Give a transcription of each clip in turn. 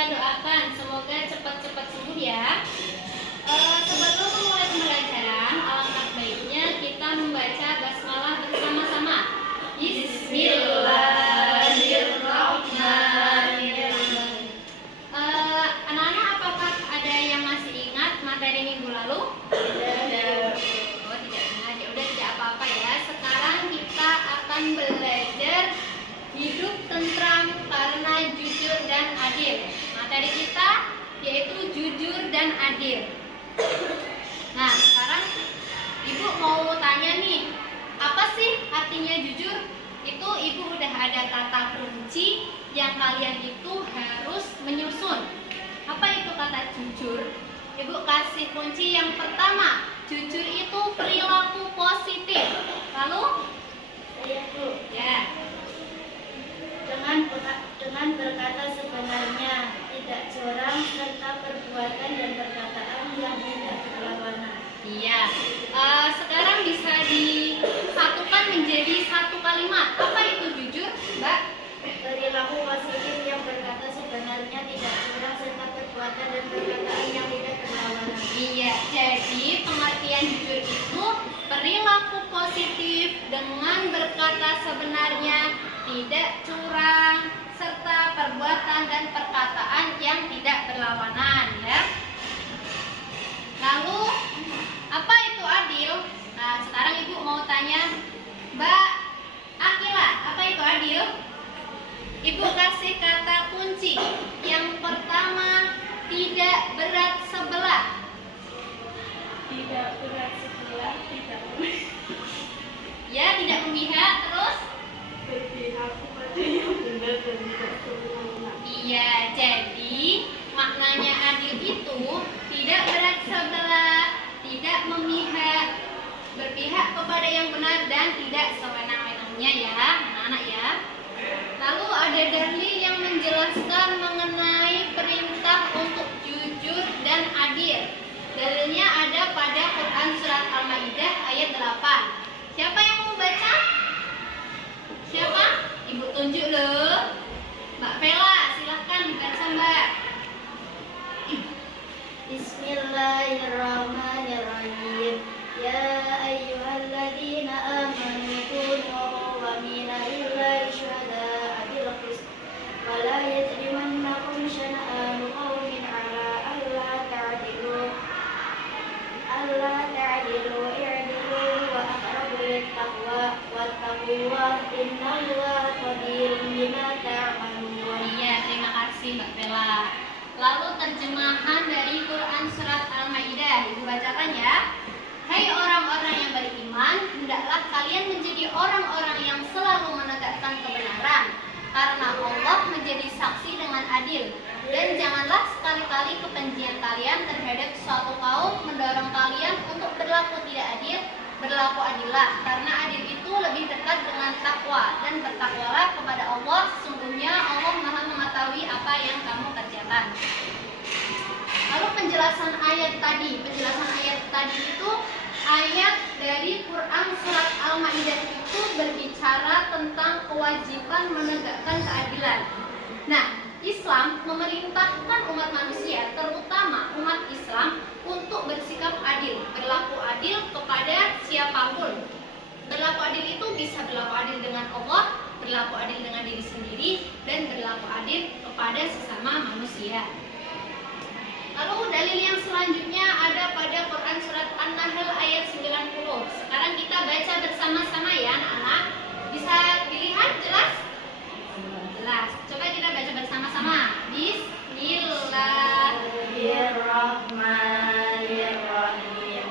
kita doakan semoga cepat-cepat sembuh ya. Sebelum memulai pembelajaran, alangkah baiknya kita membaca basmalah bersama-sama. Bismillahirrahmanirrahim. Anak-anak, apakah ada yang masih ingat materi minggu lalu? Tidak. Oh, tidak ingat. Ya udah, tidak apa-apa ya. Sekarang kita akan belajar hidup tentram karena jujur dan adil. Materi kita yaitu jujur dan adil. Nah, sekarang Ibu mau tanya nih, apa sih artinya jujur? Itu Ibu udah ada kata kunci yang kalian itu harus menyusun. Apa itu kata jujur? Ibu kasih kunci yang pertama. Jujur itu perilaku positif. Lalu? Ya. Dengan berkata sebenarnya, tidak curang, serta perbuatan dan perkataan yang tidak berlawanan. Iya. Sekarang bisa disatukan menjadi satu kalimat. Apa itu jujur, Mbak? Perilaku positif yang berkata sebenarnya, tidak curang, serta perbuatan dan perkataan yang tidak berlawanan. Iya. Jadi pengertian jujur itu perilaku positif dengan berkata sebenarnya, tidak curang, serta perbuatan dan perkataan yang tidak berlawanan, ya. Lalu, apa itu adil? Nah, sekarang Ibu mau tanya Mbak Akila, apa itu adil? Ibu kasih kata kunci. Yang pertama, tidak berat sebelah. Tidak berat sebelah, tidak Ya, tidak memihak. Terus? berpihak kepada yang benar dan tidak sempurna. Iya, jadi maknanya adil itu tidak berat sebelah, tidak memihak, berpihak kepada yang benar dan tidak sewenang-wenangnya ya, anak-anak ya. Lalu ada dalil yang menjelaskan mengenai perintah untuk jujur dan adil. Dalilnya ada pada Quran surat Al-Maidah ayat 8. Siapa yang mau baca? Siapa? Ibu tunjuk loh. Mbak Vela, silahkan dibaca Mbak. Bismillahirrahmanirrahim. Ya ayyuhalladzina amanu kunu qawwamina lillahi syuhada'a bil qist wa la yajrimannakum shana'anu qawmin 'ala alla ta'dilu i'dilu wa aqrabu lit-taqwa wattaqullaha innallaha khabirun bima ta'malun. Iya, terima kasih Mbak Vela. Lalu terjemahan dari Quran surat Al-Maidah, Ibu bacakan ya. Hai orang-orang yang beriman, hendaklah kalian menjadi orang-orang yang selalu menegakkan kebenaran, karena Allah menjadi saksi dengan adil. Dan janganlah sekali-kali kebencian kalian terhadap suatu kaum mendorong kalian untuk berlaku tidak adil. Berlaku adillah, karena adil itu lebih dekat dengan takwa, dan bertakwalah kepada Allah. Sesungguhnya Allah Maha mengetahui apa yang kamu kerjakan. Lalu penjelasan ayat tadi itu ayat dari Quran surat Al-Maidah itu berbicara tentang kewajiban menegakkan keadilan. Nah, Islam memerintahkan umat manusia, terutama umat Islam, untuk bersikap adil, berlaku adil kepada siapapun. Berlaku adil itu bisa berlaku adil dengan Allah, berlaku adil dengan diri sendiri, dan berlaku adil kepada sesama manusia. Lalu dalil yang selanjutnya ada pada Quran surat An-Nahl ayat 90. Sekarang kita baca bersama-sama ya anak-anak. Bisa dilihat jelas? Jelas. Coba kita baca bersama-sama. Bismillahirrahmanirrahim.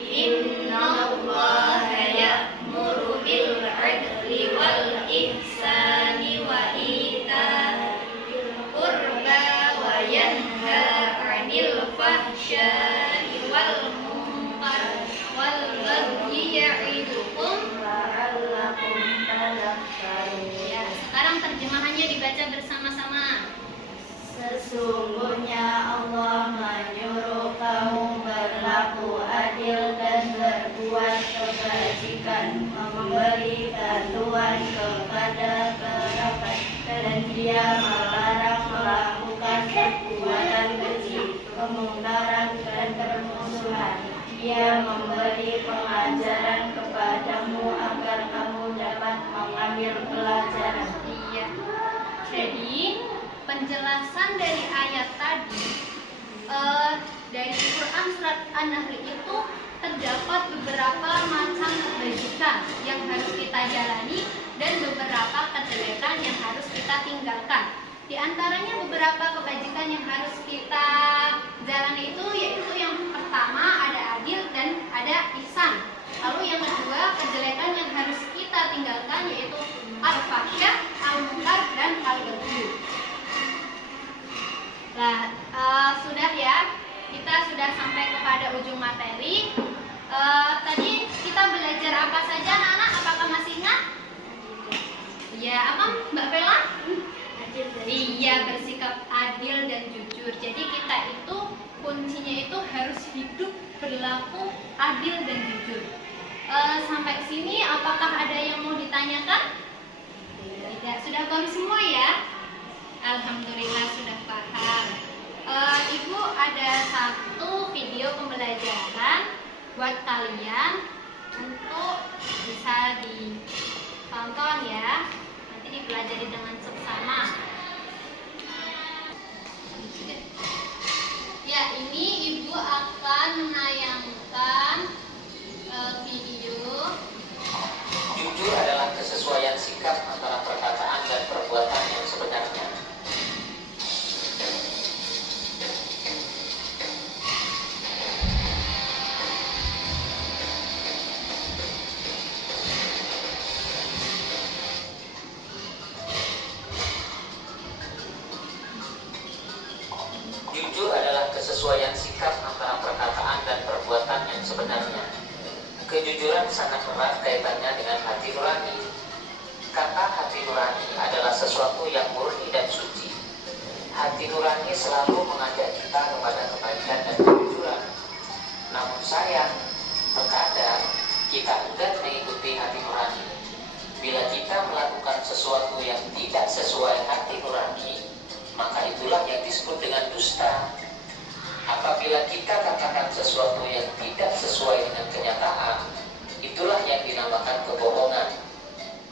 Innallaha ya'muru bil 'adli wal ihsani wa ita'il qurba wa yanha 'anil fahsya'i wal munkar wal baghi ya'idukum la'allakum tadhakkarun. Ya, sekarang terjemahannya dibaca bersama-sama. Sesungguhnya Allah menyuruh kamu berlaku adil dan berbuat kebajikan, memberi bantuan kepada kerabat, dan Dia melarang melakukan Dia memberi pengajaran kepadamu agar kamu dapat mengambil pelajaran. Iya. Jadi penjelasan dari ayat tadi dari Quran surat An-Nahl itu terdapat beberapa macam kebajikan yang harus kita jalani dan beberapa kejelekan yang harus kita tinggalkan. Di antaranya beberapa kebajikan yang harus kita jalani itu yaitu yang pertama ada adil dan ada ihsan. Lalu yang kedua kejelekan yang harus kita tinggalkan yaitu al-fahsyah, al-munkar dan al-baghi. Nah, sudah ya, kita sudah sampai kepada ujung materi. Tadi kita belajar apa saja anak-anak? Apakah masih ingat? Iya, apa Mbak Vela? Iya, bersikap adil dan jujur. Jadi kita itu kuncinya itu harus hidup berlaku adil dan jujur. Sampai sini apakah ada yang mau ditanyakan? Tidak, sudah paham semua ya? Alhamdulillah sudah paham. Ibu ada satu video pembelajaran buat kalian untuk bisa ditonton ya. Nanti dipelajari dengan seksama. Ya, ini ibu akan menayangkan video. Jujur adalah kesesuaian sikap antara perkataan dan perbuatan yang sebenarnya. Jujur adalah kesesuaian sikap antara perkataan dan perbuatan yang sebenarnya. Kejujuran sangat erat kaitannya dengan hati nurani. Kata hati nurani adalah sesuatu yang murni dan suci. Hati nurani selalu mengajak kita kepada kebaikan dan kejujuran. Namun sayang, terkadang kita enggan mengikuti hati nurani. Bila kita melakukan sesuatu yang tidak sesuai hati nurani, maka itulah yang disebut dengan dusta. Apabila kita katakan sesuatu yang tidak sesuai dengan kenyataan, itulah yang dinamakan kebohongan.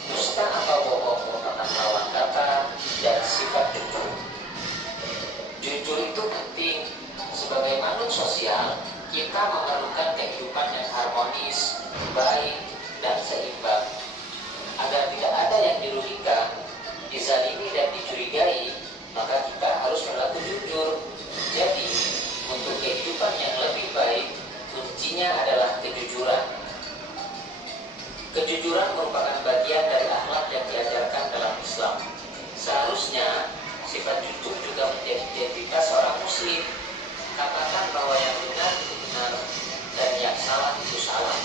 Dusta atau bohong merupakan lawan kata dan sifat jujur. Jujur itu penting. Sebagai makhluk sosial, kita memerlukan kehidupan yang harmonis, baik, dan seimbang. Agar tidak ada yang dirugikan, dizalimi dan dicurigai, maka kita harus berlaku jujur. Jadi, untuk kehidupan yang lebih baik, kuncinya adalah kejujuran. Kejujuran merupakan bagian dari akhlak yang diajarkan dalam Islam. Seharusnya, sifat jujur juga menjadi identitas seorang muslim. Katakan bahwa yang benar itu benar, dan yang salah itu salah.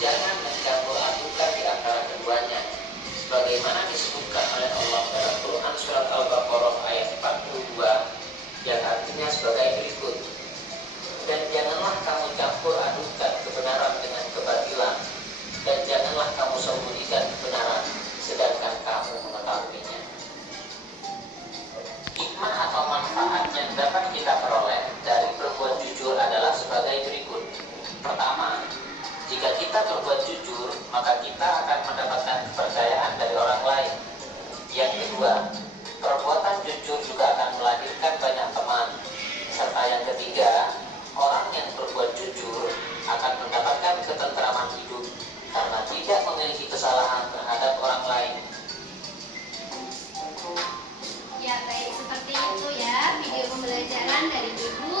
Jangan mencampur adukan di antara keduanya. Sebagaimana disebutkan oleh Allah dalam Quran surat Al-Baqarah ayat 42, yang artinya sebagai berikut. Dan janganlah kamu campur adukan kebenaran dengan kebatilan, dan janganlah kamu sembunyikan kebenaran sedangkan kamu mengetahuinya. Hikmah atau manfaat yang dapat kita peroleh dari berbuat jujur adalah sebagai berikut. Pertama, jika kita berbuat jujur, maka kita akan mendapatkan kepercayaan dari orang lain. Yang kedua, perbuatan jujur juga akan melahirkan banyak teman. Serta yang ketiga, orang yang berbuat jujur akan mendapatkan ketentraman hidup karena tidak memiliki kesalahan terhadap orang lain. Ya, baik, seperti itu ya video pembelajaran dari Ibu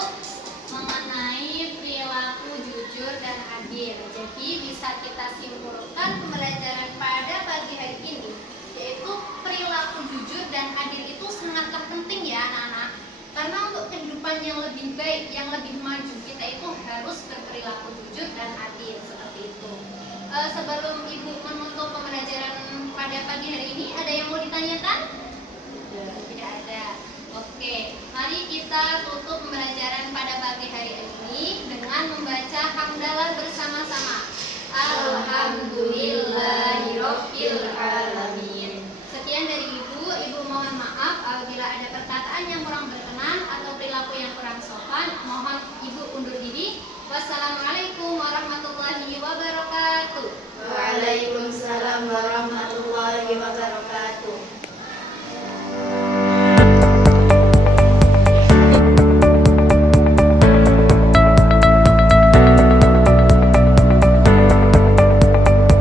mengenai perilaku jujur dan adil. Jadi bisa kita simpulkan pembelajaran pada pagi hari ini, yaitu perilaku jujur dan adil itu sangatlah penting ya anak-anak. Karena untuk kehidupan yang lebih baik, yang lebih maju, kita itu harus berperilaku jujur dan adil seperti itu. Sebelum Ibu menutup pembelajaran pada pagi hari ini, ada yang mau ditanyakan? Tidak ada. Oke, mari kita tutup pembelajaran pada pagi hari ini dengan membaca hamdalah bersama-sama. Alhamdulillahirobbilalamin.